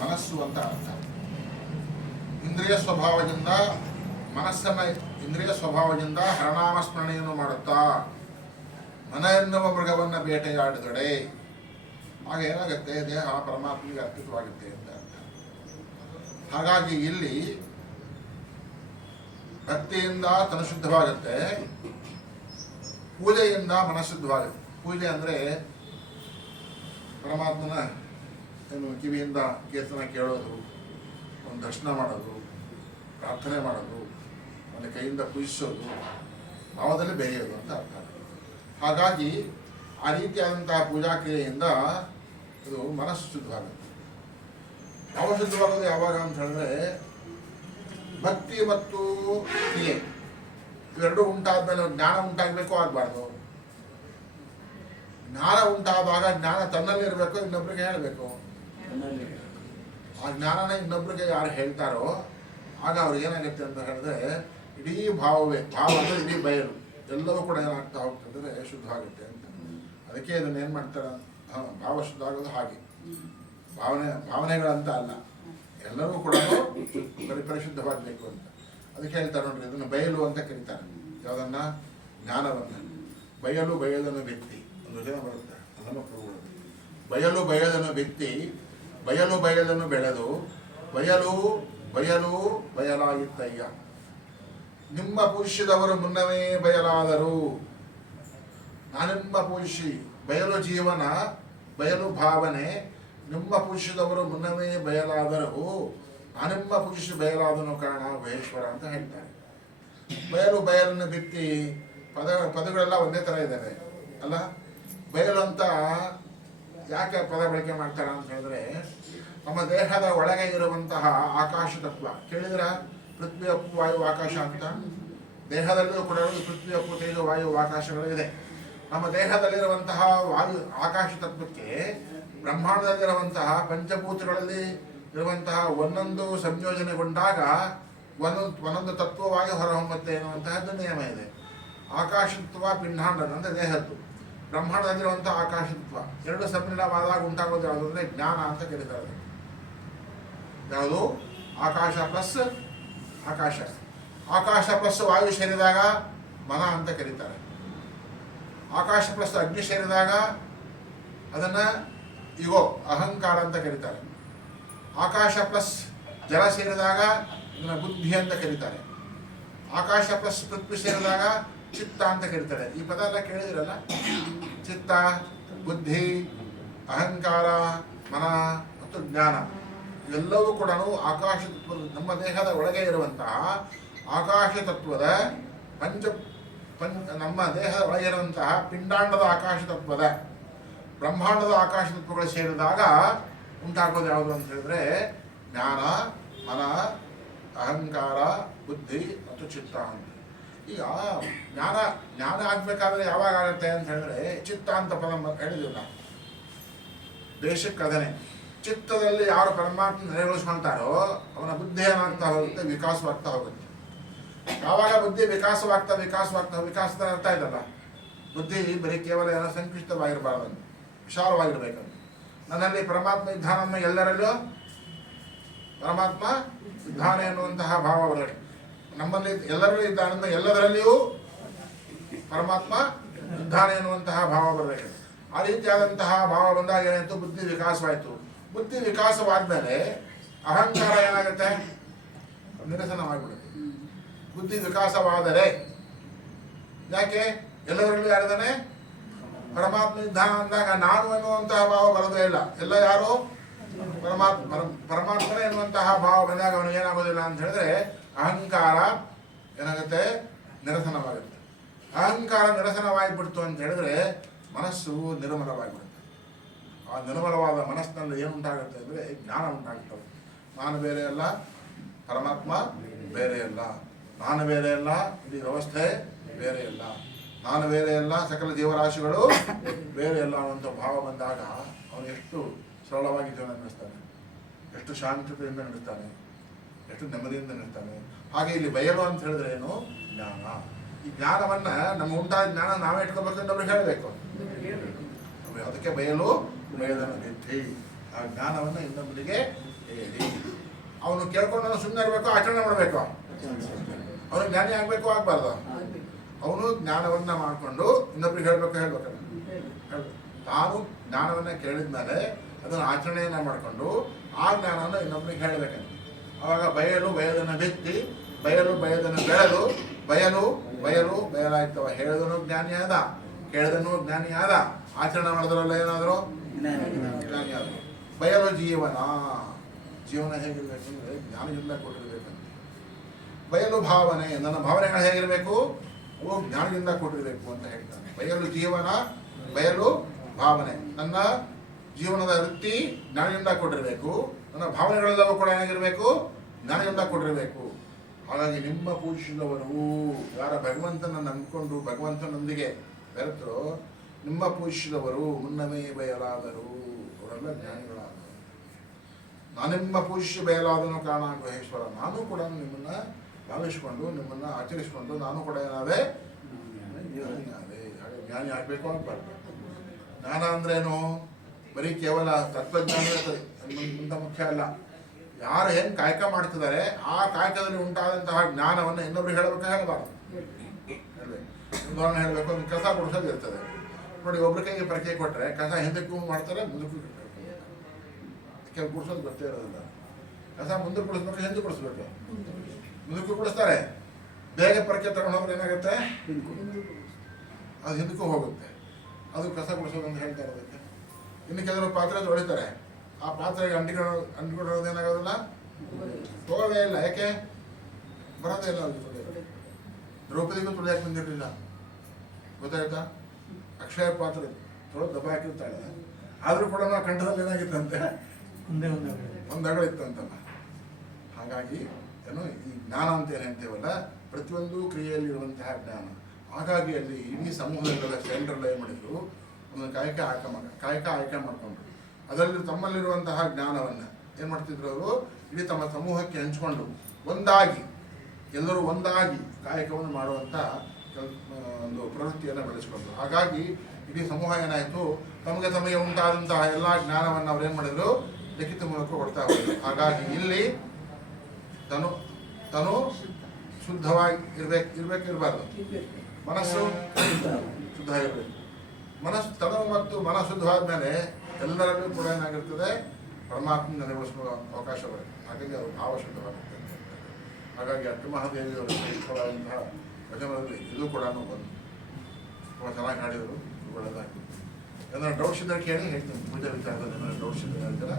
ಮನಸ್ಸು ಅಂತ ಅರ್ಥ. ಇಂದ್ರಿಯ ಸ್ವಭಾವದಿಂದ ಮನಸ್ಸನ್ನು ಇಂದ್ರಿಯ ಸ್ವಭಾವದಿಂದ ಹರನಾಮ ಸ್ಮರಣೆಯನ್ನು ಮಾಡುತ್ತಾ ಮನ ಎನ್ನುವ ಮೃಗವನ್ನು ಬೇಟೆಯಾಡಿದಡೆ ಆಗ ಏನಾಗುತ್ತೆ, ದೇಹ ಪರಮಾತ್ಮನಿಗೆ ಅರ್ಪಿತವಾಗುತ್ತೆ ಅಂತ ಅರ್ಥ. ಹಾಗಾಗಿ ಇಲ್ಲಿ ಭಕ್ತಿಯಿಂದ ತನು ಶುದ್ಧವಾಗುತ್ತೆ, ಪೂಜೆಯಿಂದ ಮನಃಶುದ್ಧವಾಗುತ್ತೆ. ಪೂಜೆ ಅಂದರೆ ಪರಮಾತ್ಮನ ಏನು ಕಿವಿಯಿಂದ ಕೀರ್ತನ ಕೇಳೋದು, ಒಂದು ದರ್ಶನ ಮಾಡೋದು, ಪ್ರಾರ್ಥನೆ ಮಾಡೋದು, ಒಂದು ಕೈಯಿಂದ ಪೂಜಿಸೋದು, ಭಾವದಲ್ಲಿ ಬೆರೆಯೋದು ಅಂತ ಅರ್ಥ. ಹಾಗಾಗಿ ಆ ರೀತಿಯಾದಂತಹ ಪೂಜಾ ಕ್ರಿಯೆಯಿಂದ ಇದು ಮನಸ್ಸು ಶುದ್ಧವಾಗುತ್ತೆ. ಭಾವ ಶುದ್ಧವಾಗೋದು ಯಾವಾಗ ಅಂತ ಹೇಳಿದ್ರೆ ಭಕ್ತಿ ಮತ್ತು ಕ್ರಿಯೆ ಇವೆರಡೂ ಉಂಟಾದ್ಮೇಲೆ ಜ್ಞಾನ ಉಂಟಾಗಬೇಕು, ಆಗಬಾರ್ದು. ಜ್ಞಾನ ಉಂಟಾದಾಗ ಜ್ಞಾನ ತನ್ನಲ್ಲಿ ಇರಬೇಕು, ಇನ್ನೊಬ್ರಿಗೆ ಹೇಳಬೇಕು. ಆ ಜ್ಞಾನನ ಇನ್ನೊಬ್ರಿಗೆ ಯಾರು ಹೇಳ್ತಾರೋ ಆಗ ಅವ್ರಿಗೆ ಏನಾಗುತ್ತೆ ಅಂತ ಹೇಳಿದ್ರೆ ಇಡೀ ಭಾವವೇ, ಭಾವ ಅಂದರೆ ಇಡೀ ಬಯಲು ಎಲ್ಲವೂ ಕೂಡ ಏನಾಗ್ತಾ ಹೋಗ್ತಂದ್ರೆ ಶುದ್ಧ ಆಗುತ್ತೆ ಅಂತ. ಅದಕ್ಕೆ ಇದನ್ನು ಏನು ಮಾಡ್ತಾರೆ, ಭಾವ ಶುದ್ಧ ಆಗೋದು ಹಾಗೆ. ಭಾವನೆಗಳಂತ ಅಲ್ಲ, ಎಲ್ಲರೂ ಕೂಡ ಪರಿಶುದ್ಧವಾಗಬೇಕು ಅಂತ. ಅದಕ್ಕೆ ಹೇಳ್ತಾರೆ ನೋಡ್ರಿ, ಇದನ್ನು ಬಯಲು ಅಂತ ಕರೀತಾರೆ. ಯಾವುದನ್ನ? ಜ್ಞಾನವನ್ನು. ಬಯಲು ಬಯಲನ್ನು ವ್ಯಕ್ತಿ ಒಂದು ವಚನ ಬರುತ್ತೆ, ಅದನ್ನು ಪ್ರಭುಗಳು. ಬಯಲು ಬಯಲನ್ನು ವ್ಯಕ್ತಿ, ಬಯಲು ಬಯಲನ್ನು ಬೆಳೆದು ಬಯಲು ಬಯಲು ಬಯಲಾಗಿತ್ತಯ್ಯ. ನಿಮ್ಮ ಪೂಜ್ಯದವರು ಮುನ್ನವೇ ಬಯಲಾದರು. ನಾನೆಂಬ ಪೂಜ್ಯ ಬಯಲು ಜೀವನ, ಬಯಲು ಭಾವನೆ, ನಿಮ್ಮ ಪುರುಷದವರು ಮುನ್ನವೇ ಬಯಲಾದರೂ ನಾನೆಂಬ ಪುರುಷ ಬಯಲಾದನು ಕಾರಣ ಮಹೇಶ್ವರ ಅಂತ ಹೇಳ್ತಾರೆ. ಬಯಲು ಬಯಲನ್ನು ಬಿತ್ತಿ ಪದಗಳೆಲ್ಲ ಒಂದೇ ಥರ ಇದ್ದಾವೆ ಅಲ್ಲ. ಬಯಲು ಅಂತ ಯಾಕೆ ಪದ ಬಳಕೆ ಮಾಡ್ತಾರೆ ಅಂತ ಹೇಳಿದ್ರೆ, ನಮ್ಮ ದೇಹದ ಒಳಗೆ ಇರುವಂತಹ ಆಕಾಶ ತತ್ವ ಕೇಳಿದ್ರ, ಪೃಥ್ವಿ ಅಪ್ಪು ವಾಯು ಆಕಾಶ ಅಂತ. ದೇಹದಲ್ಲಿಯೂ ಕೂಡ ಪೃಥ್ವಿ ಅಪ್ಪು ತೇಜ ವಾಯು ಆಕಾಶಗಳು ಇದೆ. ನಮ್ಮ ದೇಹದಲ್ಲಿರುವಂತಹ ವಾಯು ಆಕಾಶ ತತ್ವಕ್ಕೆ ಬ್ರಹ್ಮಾಂಡದಲ್ಲಿರುವಂತಹ ಪಂಚಭೂತಗಳಲ್ಲಿ ಇರುವಂತಹ ಒಂದೊಂದು ಸಂಯೋಜನೆಗೊಂಡಾಗ ಒಂದೊಂದು ತತ್ವವಾಗಿ ಹೊರಹೊಮ್ಮುತ್ತೆ ಎನ್ನುವಂತಹದ್ದು ನಿಯಮ ಇದೆ. ಆಕಾಶತ್ವ ಪಿಂಡಾಂಡ ಅಂದರೆ ದೇಹದ್ದು, ಬ್ರಹ್ಮಾಂಡದಲ್ಲಿರುವಂತಹ ಆಕಾಶತ್ವ ಎರಡು ಸಮ್ಮಿಲನವಾದಾಗ ಉಂಟಾಗೋದು ಯಾವುದು ಅಂದರೆ ಜ್ಞಾನ ಅಂತ ಕರೀತಾರೆ. ಯಾವುದು? ಆಕಾಶ ಪ್ಲಸ್ ಆಕಾಶ. ಆಕಾಶ ಪ್ಲಸ್ ವಾಯು ಸೇರಿದಾಗ ಮನ ಅಂತ ಕರೀತಾರೆ. ಆಕಾಶ ಪ್ಲಸ್ ಅಗ್ನಿ ಸೇರಿದಾಗ ಅದನ್ನು ಇಗೋ ಅಹಂಕಾರ ಅಂತ ಕರೀತಾರೆ. ಆಕಾಶ ಪ್ಲಸ್ ಜಲ ಸೇರಿದಾಗ ಇದನ್ನು ಬುದ್ಧಿ ಅಂತ ಕರೀತಾರೆ. ಆಕಾಶ ಪ್ಲಸ್ ಪೃಥ್ವಿ ಸೇರಿದಾಗ ಚಿತ್ತ ಅಂತ ಕರೀತಾರೆ. ಈ ಪದ ಎಲ್ಲ ಕೇಳಿದಿರಲ್ಲ, ಚಿತ್ತ, ಬುದ್ಧಿ, ಅಹಂಕಾರ, ಮನ ಮತ್ತು ಜ್ಞಾನ ಇವೆಲ್ಲವೂ ಕೂಡ ಆಕಾಶ ತತ್ವದ, ನಮ್ಮ ದೇಹದ ಒಳಗೆ ಇರುವಂತಹ ಆಕಾಶ ತತ್ವದ ನಮ್ಮ ದೇಹದ ಒಳಗೆ ಇರುವಂತಹ ಪಿಂಡಾಂಡದ ಆಕಾಶ ತತ್ವದ, ಬ್ರಹ್ಮಾಂಡದ ಆಕಾಶ ತತ್ವಗಳು ಸೇರಿದಾಗ ಉಂಟಾಗೋದು ಯಾವುದು ಅಂತ ಹೇಳಿದ್ರೆ ಜ್ಞಾನ, ಮನ, ಅಹಂಕಾರ, ಬುದ್ಧಿ ಮತ್ತು ಚಿತ್ತ ಅಂತ. ಈಗ ಜ್ಞಾನ ಆಗ್ಬೇಕಾದ್ರೆ ಯಾವಾಗ ಆಗುತ್ತೆ ಅಂತ ಹೇಳಿದ್ರೆ ಚಿತ್ತ ಅಂತ ಪದ ಹೇಳಿದೀವಿ ನಾವು. ಬೇಸಿಕ್ ಅದನ್ನೇ. ಚಿತ್ತದಲ್ಲಿ ಯಾರು ಪರಮಾತ್ಮ ನೆಲೆಗೊಳಿಸ್ಕೊಳ್ತಾರೋ ಅವನ ಬುದ್ಧಿ ಏನಾಗ್ತಾ ಹೋಗುತ್ತೆ, ವಿಕಾಸವಾಗ್ತಾ ಹೋಗುತ್ತೆ. ಯಾವಾಗ ಬುದ್ಧಿ ವಿಕಾಸದ ಅರ್ಥ ಇದಲ್ಲ, ಬುದ್ಧಿ ಬರೀ ಕೇವಲ ಏನೋ ಸಂಕುಚಿತವಾಗಿರಬಾರ್ದಂತ, ವಿಶಾಲವಾಗಿರ್ಬೇಕಂತ. ನನ್ನಲ್ಲಿ ಪರಮಾತ್ಮ ಇದ್ದಾನನ್ನು ಎಲ್ಲರಲ್ಲೂ ಪರಮಾತ್ಮ ಇದ್ದಾನೆ ಎನ್ನುವಂತಹ ಭಾವ ಬರಬೇಕು. ನಮ್ಮಲ್ಲಿ ಎಲ್ಲರಲ್ಲೂ ಇದ್ದಾನಂದ ಎಲ್ಲದರಲ್ಲಿಯೂ ಪರಮಾತ್ಮ ಇದ್ದಾನೆ ಎನ್ನುವಂತಹ ಭಾವ ಬರಬೇಕು. ಆ ರೀತಿಯಾದಂತಹ ಭಾವ ಬಂದಾಗ ಏನಾಯಿತು, ಬುದ್ಧಿ ವಿಕಾಸವಾಯಿತು. ಬುದ್ಧಿ ವಿಕಾಸವಾದ್ಮೇಲೆ ಅಹಂಕಾರ ಏನಾಗುತ್ತೆ, ನಿರಸನವಾಗಿಬಿಡುತ್ತೆ. ಬುದ್ಧಿ ವಿಕಾಸವಾದರೆ ಯಾಕೆ ಎಲ್ಲದರಲ್ಲೂ ಯಾರಿದ್ದಾನೆ ಪರಮಾತ್ಮ ಇದ್ದಾನ ಅಂದಾಗ ನಾನು ಎನ್ನುವಂತಹ ಭಾವ ಬರೋದೇ ಇಲ್ಲ. ಎಲ್ಲ ಯಾರು ಪರಮಾತ್ಮನೇ ಎನ್ನುವಂತಹ ಭಾವ ಬಂದಾಗ ಅವನಿಗೆ ಏನಾಗೋದಿಲ್ಲ ಅಂತ ಹೇಳಿದ್ರೆ ಅಹಂಕಾರ ಏನಾಗುತ್ತೆ, ನಿರಸನವಾಗುತ್ತೆ. ಅಹಂಕಾರ ನಿರಸನವಾಗಿಬಿಡ್ತು ಅಂತ ಹೇಳಿದ್ರೆ ಮನಸ್ಸು ನಿರ್ಮಲವಾಗಿಬಿಡುತ್ತೆ. ಆ ನಿರ್ಮಲವಾದ ಮನಸ್ಸಿನಲ್ಲಿ ಏನುಂಟಾಗುತ್ತೆ ಅಂದರೆ ಜ್ಞಾನ ಉಂಟಾಗ್ತದೆ. ನಾನು ಬೇರೆ ಅಲ್ಲ, ಪರಮಾತ್ಮ ಬೇರೆ ಅಲ್ಲ, ನಾನು ಬೇರೆ ಅಲ್ಲ, ಇಡೀ ವ್ಯವಸ್ಥೆ ಬೇರೆ ಅಲ್ಲ, ನಾನು ಬೇರೆ ಅಲ್ಲ, ಸಕಲ ಜೀವರಾಶಿಗಳು ಬೇರೆ ಅಲ್ಲ ಅನ್ನುವಂಥ ಭಾವ ಬಂದಾಗ ಅವನು ಎಷ್ಟು ಸರಳವಾಗಿ ಜೀವನ ನಡೆಸ್ತಾನೆ, ಎಷ್ಟು ಶಾಂತತೆಯಿಂದ ನಡೆಸ್ತಾನೆ, ಎಷ್ಟು ನೆಮ್ಮದಿಯಿಂದ ನಡೆಸ್ತಾನೆ. ಹಾಗೆ ಇಲ್ಲಿ ಬಯಲು ಅಂತ ಹೇಳಿದ್ರೆ ಏನು, ಜ್ಞಾನ. ಈ ಜ್ಞಾನವನ್ನ ನಮ್ಮ ಉಂಟಾದ ಜ್ಞಾನ ನಾವೇ ಇಟ್ಕೋಬೇಕು ಅಂತ ಅವ್ರಿಗೆ ಹೇಳಬೇಕು. ಅದಕ್ಕೆ ಬಯಲು ಬಯಲನ್ನು ಬಿತ್ತಿ ಆ ಜ್ಞಾನವನ್ನು ಇನ್ನೊಬ್ಬರಿಗೆ ಹೇಳಿ ಅವನು ಕೇಳ್ಕೊಂಡು ಸುಮ್ಮನೆ ಇರಬೇಕು, ಆಚರಣೆ ಮಾಡಬೇಕು. ಅವನು ಜ್ಞಾನಿ ಆಗಬೇಕು, ಆಗಬಾರ್ದು. ಅವನು ಜ್ಞಾನವನ್ನ ಮಾಡಿಕೊಂಡು ಇನ್ನೊಬ್ರಿಗೆ ಹೇಳ್ಬೇಕಲ್ಲ. ತಾನು ಜ್ಞಾನವನ್ನ ಕೇಳಿದ್ಮೇಲೆ ಅದನ್ನು ಆಚರಣೆಯನ್ನ ಮಾಡಿಕೊಂಡು ಆ ಜ್ಞಾನವನ್ನು ಇನ್ನೊಬ್ರಿಗೆ ಹೇಳಬೇಕಂತ. ಅವಾಗ ಬಯಲು ಬಯದನ್ನು ಬಿತ್ತಿ, ಬಯಲು ಬಯದನ್ನು ಬೆಳೆದು, ಬಯಲು ಬಯಲು ಬಯಲಾಯ್ತವ. ಹೇಳಿದನು ಜ್ಞಾನಿ ಆದ, ಕೇಳಿದನು ಜ್ಞಾನಿ ಆದ, ಆಚರಣೆ ಮಾಡಿದ್ರಲ್ಲ ಏನಾದ್ರು ಜ್ಞಾನಿ ಆದ್ರು. ಬಯಲು ಜೀವನ, ಜೀವನ ಹೇಗಿರ್ಬೇಕು ಅಂದರೆ ಜ್ಞಾನದಿಂದ ಕೊಟ್ಟಿರ್ಬೇಕಂತ. ಬಯಲು ಭಾವನೆ, ನನ್ನ ಭಾವನೆಗಳು ಹೇಗಿರಬೇಕು, ಅವು ಜ್ಞಾನದಿಂದ ಕೊಟ್ಟಿರಬೇಕು ಅಂತ ಹೇಳ್ತಾನೆ. ಬಯಲು ಜೀವನ, ಬಯಲು ಭಾವನೆ, ನನ್ನ ಜೀವನದ ವೃತ್ತಿ ಜ್ಞಾನದಿಂದ ಕೊಟ್ಟಿರಬೇಕು, ನನ್ನ ಭಾವನೆಗಳೆಲ್ಲವೂ ಕೂಡ ಏನಾಗಿರಬೇಕು, ಜ್ಞಾನದಿಂದ ಕೊಟ್ಟಿರಬೇಕು. ಹಾಗಾಗಿ ನಿಮ್ಮ ಪೂಜಿಸಿದವರು ಯಾರ ಭಗವಂತನ ನಂಬಿಕೊಂಡು ಭಗವಂತನೊಂದಿಗೆ ಬೆರೆತರೋ, ನಿಮ್ಮ ಪೂಜಿಸಿದವರು ಮುನ್ನವೇ ಬಯಲಾದರು, ಅವರೆಲ್ಲ ಜ್ಞಾನಿಗಳಾದರು. ನಾನಿಮ್ಮ ಪೂಜಿಸಿ ಬಯಲಾದನು ಕಾರಣ ಗುಹೇಶ್ವರ, ನಾನು ಕೂಡ ನಿಮ್ಮನ್ನ ಭಾವಿಸ್ಕೊಂಡು ನಿಮ್ಮನ್ನ ಆಚರಿಸಿಕೊಂಡು ನಾನು ಕೂಡ ಏನಾದೆ ಜ್ಞಾನಿ. ಹಾಗೆ ಜ್ಞಾನಿ ಆಗಬೇಕು ಅಂತಬಾರ್ದು. ಜ್ಞಾನ ಅಂದ್ರೇನು, ಬರೀ ಕೇವಲ ತತ್ವಜ್ಞಾನ ಅಂತ ಮುಖ್ಯ ಅಲ್ಲ. ಯಾರು ಹೆಂಗೆ ಕಾಯಕ ಮಾಡ್ತಿದ್ದಾರೆ ಆ ಕಾಯಕದಲ್ಲಿ ಉಂಟಾದಂತಹ ಜ್ಞಾನವನ್ನು ಇನ್ನೊಬ್ರಿಗೆ ಹೇಳಬೇಕು, ಹೇಳಬಾರ್ದು. ಉದಾಹರಣೆ ಹೇಳಬೇಕು ಅಂದ್ರೆ ಕಸ ಗುಡಿಸೋದು ಇರ್ತದೆ ನೋಡಿ. ಒಬ್ರ ಕೈಗೆ ಪರಿಚಯ ಕೊಟ್ಟರೆ ಕಸ ಹಿಂದಕ್ಕೂ ಮಾಡ್ತಾರೆ, ಮುಂದಕ್ಕೂ ಕೆಲವು ಗುಡಿಸೋದು ಗೊತ್ತೇ ಇರೋದಿಲ್ಲ. ಕಸ ಮುಂದಕ್ಕೆ ಗುಡಿಸ್ಬೇಕು, ಹಿಂದಕ್ಕೆ ಗುಡಿಸ್ಬೇಕು, ಮುಂದಕ್ಕೂ ಗುಡಿಸ್ತಾರೆ. ಬೇಗ ಪರಿಚಯ ತಗೊಂಡೋದ್ರೆ ಏನಾಗುತ್ತೆ, ಅದು ಹಿಂದಕ್ಕೂ ಹೋಗುತ್ತೆ. ಅದು ಕಸ ಗುಡಿಸೋದು ಅಂತ ಹೇಳ್ತಾ ಇರೋದಕ್ಕೆ. ಇನ್ನು ಕೆಲವರು ಪಾತ್ರೆ ತೊಳಿತಾರೆ, ಆ ಪಾತ್ರೆಗೆ ಅಂಟಿಕೊಳ್ಳೋದು ಏನಾಗೋದಿಲ್ಲ, ಹೋಗೋದೇ ಇಲ್ಲ. ಯಾಕೆ ಬರೋದೇ ಇಲ್ಲ. ಅದು ತೊಳೆಯೋದು ದ್ರೌಪದಿಗೂ ತೊಳೆಯಕ್ಕೆ ಬಂದಿರಲಿಲ್ಲ, ಗೊತ್ತಾಯ್ತಾ? ಅಕ್ಷಯ ಪಾತ್ರೆ ತೊಳೆದು ದಬ್ಬ ಹಾಕಿರ್ತಾಳೆ, ಆದರೂ ಕೂಡ ನಾವು ಕಂಠದಲ್ಲಿ ಏನಾಗಿತ್ತಂತೆ, ಒಂದು ಅಗಳಿತ್ತಂತಲ್ಲ. ಹಾಗಾಗಿ ಏನು ಈ ಜ್ಞಾನ ಅಂತ ಏನು ಹೇಳ್ತೇವಲ್ಲ, ಪ್ರತಿಯೊಂದು ಕ್ರಿಯೆಯಲ್ಲಿರುವಂತಹ ಜ್ಞಾನ. ಹಾಗಾಗಿ ಅಲ್ಲಿ ಇಡೀ ಸಮೂಹಗಳ ಸೆಂಟ್ರಲ್ ಏನು ಮಾಡಿದ್ರು, ಒಂದು ಕಾಯಕ ಆಯ್ಕೆ ಮಾಡಿಕೊಂಡ್ರು. ಅದರಲ್ಲಿ ತಮ್ಮಲ್ಲಿರುವಂತಹ ಜ್ಞಾನವನ್ನು ಏನು ಮಾಡ್ತಿದ್ರು ಅವರು, ಇಡೀ ತಮ್ಮ ಸಮೂಹಕ್ಕೆ ಹಂಚಿಕೊಂಡು ಒಂದಾಗಿ ಎಲ್ಲರೂ ಒಂದಾಗಿ ಕಾಯಕವನ್ನು ಮಾಡುವಂಥ ಒಂದು ಪ್ರವೃತ್ತಿಯನ್ನು ಬೆಳೆಸ್ಕೊಂಡ್ರು. ಹಾಗಾಗಿ ಇಡೀ ಸಮೂಹ ಏನಾಯಿತು, ತಮಗೆ ಉಂಟಾದಂತಹ ಎಲ್ಲ ಜ್ಞಾನವನ್ನು ಅವ್ರು ಏನು ಮಾಡಿದ್ರು, ಲಿಖಿತ ಮೂಲಕ ಕೊಡ್ತಾ ಹೋದ್ರು. ಹಾಗಾಗಿ ಇಲ್ಲಿ ತನು ಶುದ್ಧವಾಗಿ ಇರಬಾರ್ದು, ಮನಸ್ಸು ಶುದ್ಧ ಇರಬೇಕು. ತನು ಮತ್ತು ಮನ ಶುದ್ಧವಾದ ಮೇಲೆ ಎಲ್ಲರಲ್ಲೂ ಕೂಡ ಏನಾಗಿರ್ತದೆ, ಪರಮಾತ್ಮ ನೆಲೆಗೊಳಿಸುವ ಅವಕಾಶ ಬರುತ್ತೆ. ಹಾಗಾಗಿ ಅದು ಭಾವ ಶುದ್ಧವಾಗುತ್ತೆ. ಹಾಗಾಗಿ ಅಟ್ಟಮಹಾದೇವಿಯವರು ಇಟ್ಕೊಳ್ಳುವಂತಹ ಭಜನದಲ್ಲಿ ಇದು ಕೂಡ ಒಂದು ತುಂಬ ಚೆನ್ನಾಗಿ ಹಾಡಿದರು, ಒಳ್ಳೆಯದಾಗಿ. ಏನಾದ್ರು ಡೌಟ್ಸ್ ಇದ್ದರೆ ಕೇಳಿ ಹೇಳ್ತೀನಿ. ಪೂಜೆ ವಿಚಾರದಲ್ಲಿ ಏನಾದ್ರು ಡೌಟ್ಸ್ ಇದ್ದರೆ ಹೇಳ್ತೀರಾ?